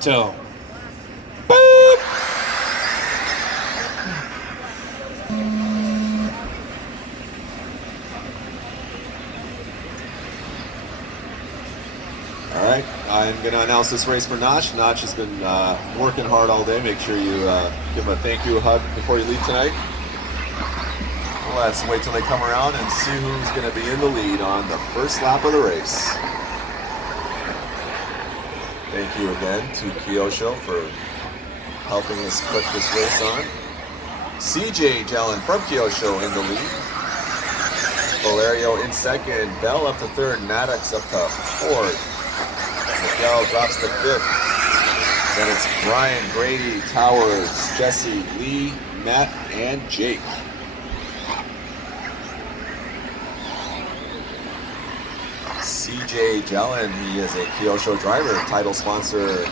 Till. Boop! All right, I'm going to announce this race for Notch. Notch has been working hard all day. Make sure you give him a thank you hug before you leave tonight. Let's wait till they come around and see who's going to be in the lead on the first lap of the race. Thank you again to Kyosho for helping us put this race on. CJ Jelen from Kyosho in the lead. Valerio in second. Bell up to third. Maddox up to fourth. Miguel drops to fifth. Then it's Brian, Grady, Towers, Jesse, Lee, Matt, and Jake. CJ Jelen, he is a Kyosho driver, title sponsor,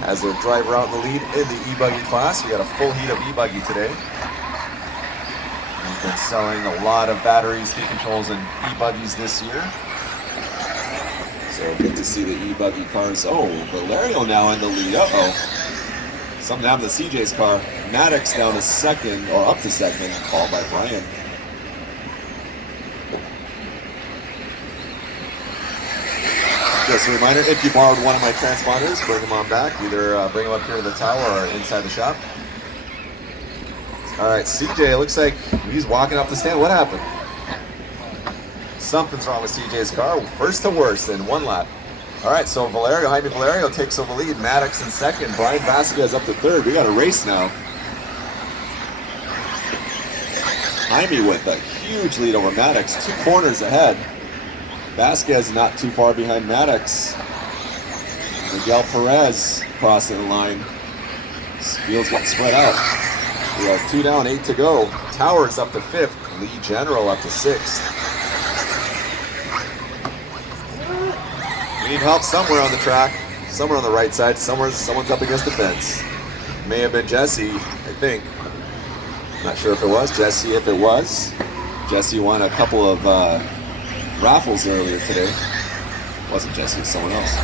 has their driver out in the lead in the e-buggy class. We got a full heat of e-buggy today. We've been selling a lot of batteries, speed controls, and e-buggies this year. So good to see the e-buggy cars. Oh, Valerio now in the lead. Uh-oh. Something happened to CJ's car. Maddox down to second, or up to second, followed by Brian. Just a reminder, if you borrowed one of my transponders, bring them on back. Either bring them up here to the tower or inside the shop. All right, CJ, looks like he's walking up the stand. What happened? Something's wrong with CJ's car. First to worst in one lap. All right, so Jaime Valerio takes over the lead. Maddox in second. Brian Vasquez up to third. We got a race now. Jaime with a huge lead over Maddox. 2 corners ahead. Vasquez not too far behind Maddox. Miguel Perez crossing the line. Fields got spread out. We have 2 down, 8 to go. Towers up to 5th. Lee General up to 6th. We need help somewhere on the track. Somewhere on the right side. Someone's up against the fence. May have been Jesse, I think. Not sure if it was Jesse. If it was, Jesse won a couple of raffles earlier today. It wasn't Jesse, it was someone else.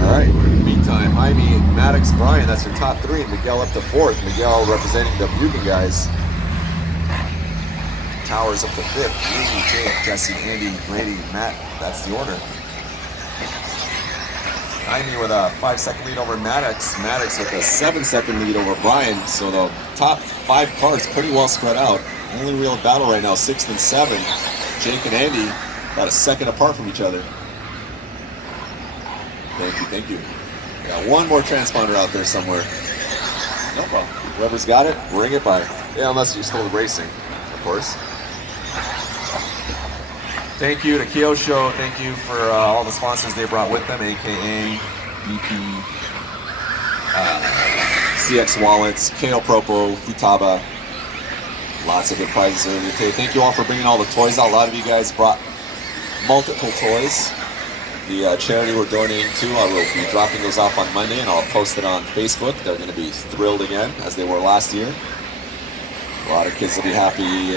All right, meantime, Jaime, Maddox, Brian, that's your top 3. Miguel up to 4th. Miguel representing the Bugan guys. Towers up to 5th. Lee, Jake, Jesse, Andy, Grady, Matt. That's the order. Jaime with a 5-second lead over Maddox. Maddox with a 7-second lead over Brian. So the top 5 cars pretty well spread out. Only real battle right now, 6th and 7th. Jake and Andy about a second apart from each other. Thank you. We got one more transponder out there somewhere. No problem. Whoever's got it, bring it by. Yeah, unless you're still racing, of course. Thank you to Kyosho. Thank you for all the sponsors they brought with them, aka BP, CX Wallets, KO Propo, Futaba. Lots of good prizes earlier today. Thank you all for bringing all the toys out. A lot of you guys brought multiple toys. The charity we're donating to, I will be dropping those off on Monday, and I'll post it on Facebook. They're going to be thrilled again, as they were last year. A lot of kids will be happy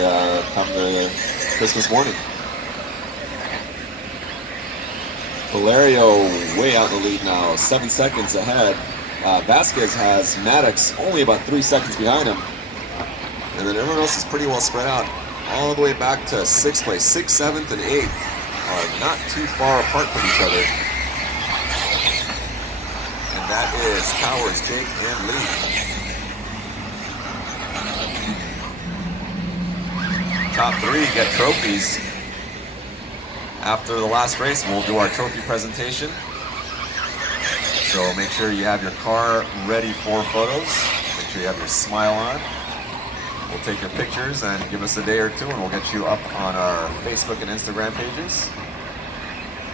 come to Christmas morning. Valerio way out in the lead now, 7 seconds ahead. Vasquez has Maddox only about 3 seconds behind him. And then everyone else is pretty well spread out all the way back to 6th place. 6th, 7th, and 8th are not too far apart from each other. And that is Towers, Jake, and Lee. Top 3 get trophies. After the last race, we'll do our trophy presentation. So make sure you have your car ready for photos. Make sure you have your smile on. We'll take your pictures and give us a day or 2, and we'll get you up on our Facebook and Instagram pages.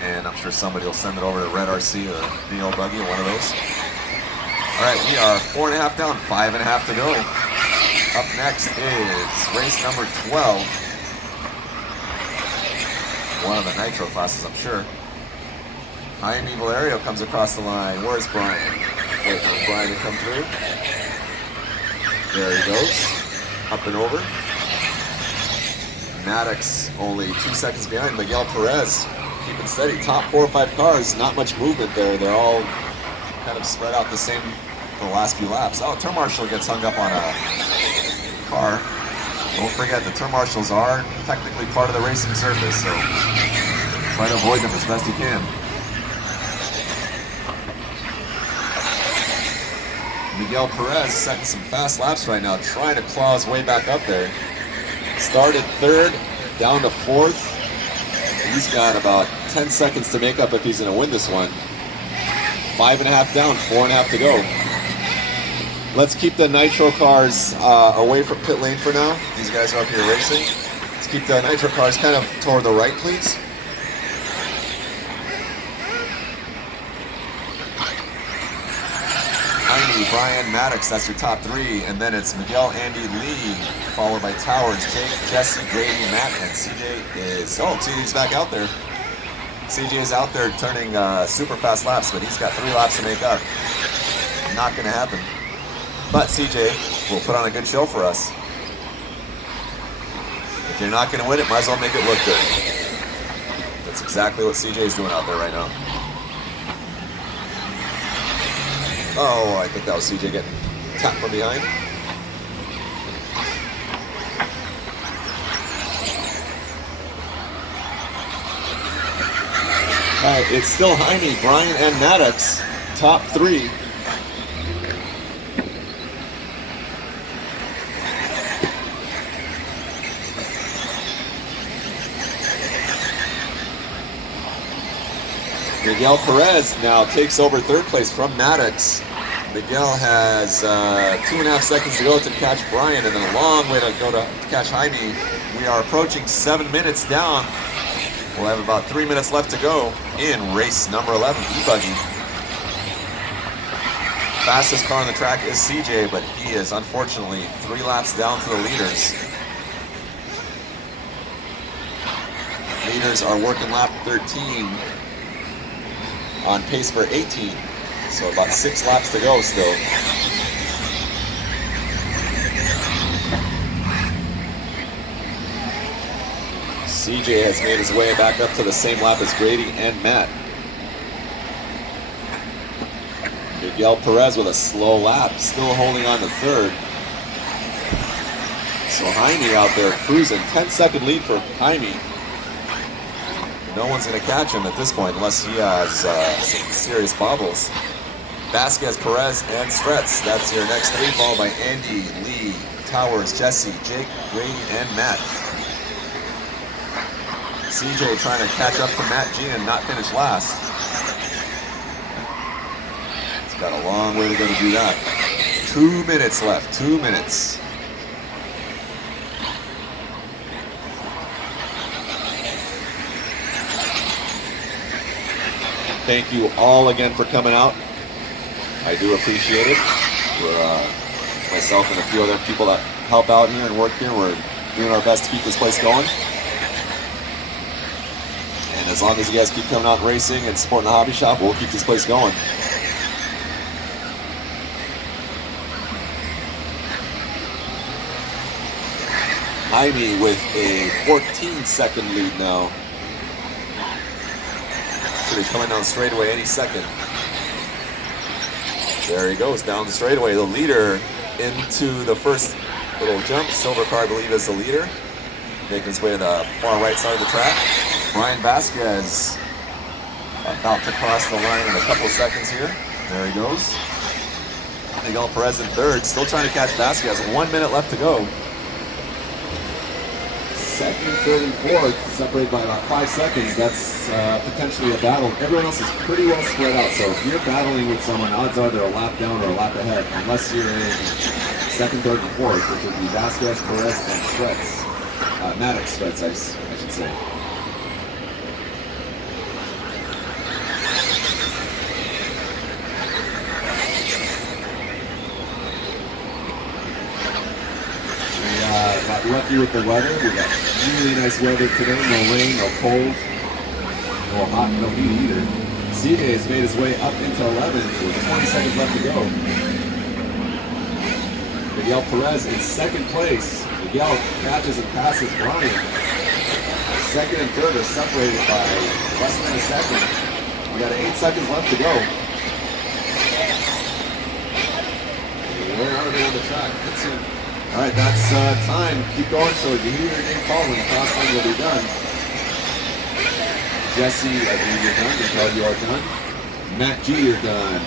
And I'm sure somebody will send it over to Red RC or Neo Buggy or one of those. All right, we are 4.5 down, 5.5 to go. Up next is race number 12. One of the Nitro classes, I'm sure. Jaime Valerio comes across the line. Where's Brian? Wait for Brian to come through. There he goes. Up and over. Maddox only 2 seconds behind. Miguel Perez keeping steady. Top 4 or 5 cars, not much movement there. They're all kind of spread out the same for the last few laps. Oh, turn marshal gets hung up on a car. Don't forget, the turn marshals are technically part of the racing surface, so try to avoid them as best you can. Miguel Perez setting some fast laps right now, trying to claw his way back up there. Started 3rd, down to 4th. He's got about 10 seconds to make up if he's going to win this one. 5.5 down, 4.5 to go. Let's keep the nitro cars away from pit lane for now. These guys are up here racing. Let's keep the nitro cars kind of toward the right, please. Heine, Brian, Maddox, that's your top 3. And then it's Miguel, Andy, Lee, followed by Towers, Jake, Jesse, Grady, Matt, and CJ is... Oh, CJ's back out there. CJ is out there turning super fast laps, but he's got 3 laps to make up. Not going to happen. But CJ will put on a good show for us. If you're not going to win it, might as well make it look good. That's exactly what CJ is doing out there right now. Oh, I think that was CJ getting tapped from behind. All right, it's still Heine, Brian, and Maddox, top 3. Miguel Perez now takes over 3rd place from Maddox. Miguel has 2.5 seconds to go to catch Brian, and then a long way to go to catch Jaime. We are approaching 7 minutes down. We'll have about 3 minutes left to go in race number 11, E-Buggy. Fastest car on the track is CJ, but he is unfortunately 3 laps down to the leaders. Leaders are working lap 13. On pace for 18, so about 6 laps to go still. CJ has made his way back up to the same lap as Grady and Matt. Miguel Perez with a slow lap, still holding on to 3rd. So Jaime out there cruising, 10-second lead for Jaime. No one's going to catch him at this point unless he has some serious bobbles. Vasquez, Perez, and Stretz. That's your next 3, followed by Andy, Lee, Towers, Jesse, Jake, Grady, and Matt. CJ trying to catch up to Matt G and not finish last. He's got a long way to go to do that. 2 minutes left, 2 minutes. Thank you all again for coming out. I do appreciate it. For myself and a few other people that help out here and work here, we're doing our best to keep this place going. And as long as you guys keep coming out and racing and supporting the hobby shop, we'll keep this place going. Jaime with a 14-second lead now. Should be coming down straightaway any second. There he goes down the straightaway. The leader into the first little jump. Silver car, I believe, is the leader. Making his way to the far right side of the track. Brian Vasquez about to cross the line in a couple seconds here. There he goes. Miguel Perez in 3rd. Still trying to catch Vasquez. 1 minute left to go. 2nd, 3rd, and 4th, separated by about 5 seconds. That's potentially a battle. Everyone else is pretty well spread out, so if you're battling with someone, odds are they're a lap down or a lap ahead, unless you're in 2nd, 3rd, and 4th, which would be Vasquez, Perez, and Stretz. Maddox Stretz, I should say. Got lucky with the weather. We got really nice weather today. No rain, no cold, no hot, no heat either. CJ has made his way up into 11 with 20 seconds left to go. Miguel Perez in 2nd place. Miguel catches and passes Brian. Second and third are separated by less than a second. We got 8 seconds left to go. Where are they on the track? Let's see. All right, that's time. Keep going so you hear your name called when the cross line will be done. Jesse, I believe you're done. Miguel, you are done. Matt G, you're done.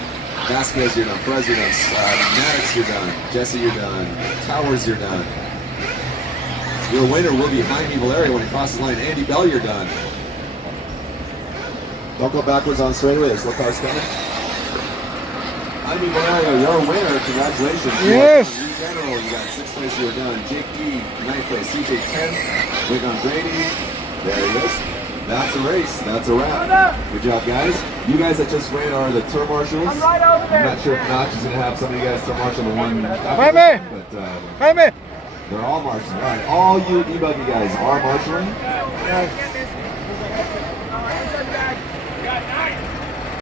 Vasquez, you're done. Perez, you're done. Maddox, you're done. Jesse, you're done. Towers, you're done. Your winner will be Jaime Valerio when he crosses the line. Andy Bell, you're done. Don't go backwards on straightaways. Look how it's coming. Jaime Valerio, your winner. Congratulations. Yes. In general, you got 6th place. You're done. Jake E, 9th place. CJ 10th. Wait on Grady. There he is. That's a race. That's a wrap. Good job, guys. You guys that just ran are the tour marshals. I'm right over there. I'm not sure if Notch is going to have some of you guys tour marshal the one. Jaime. But Jaime. they're all marshaling. All right. All you e-buggy guys are marshaling. Yes.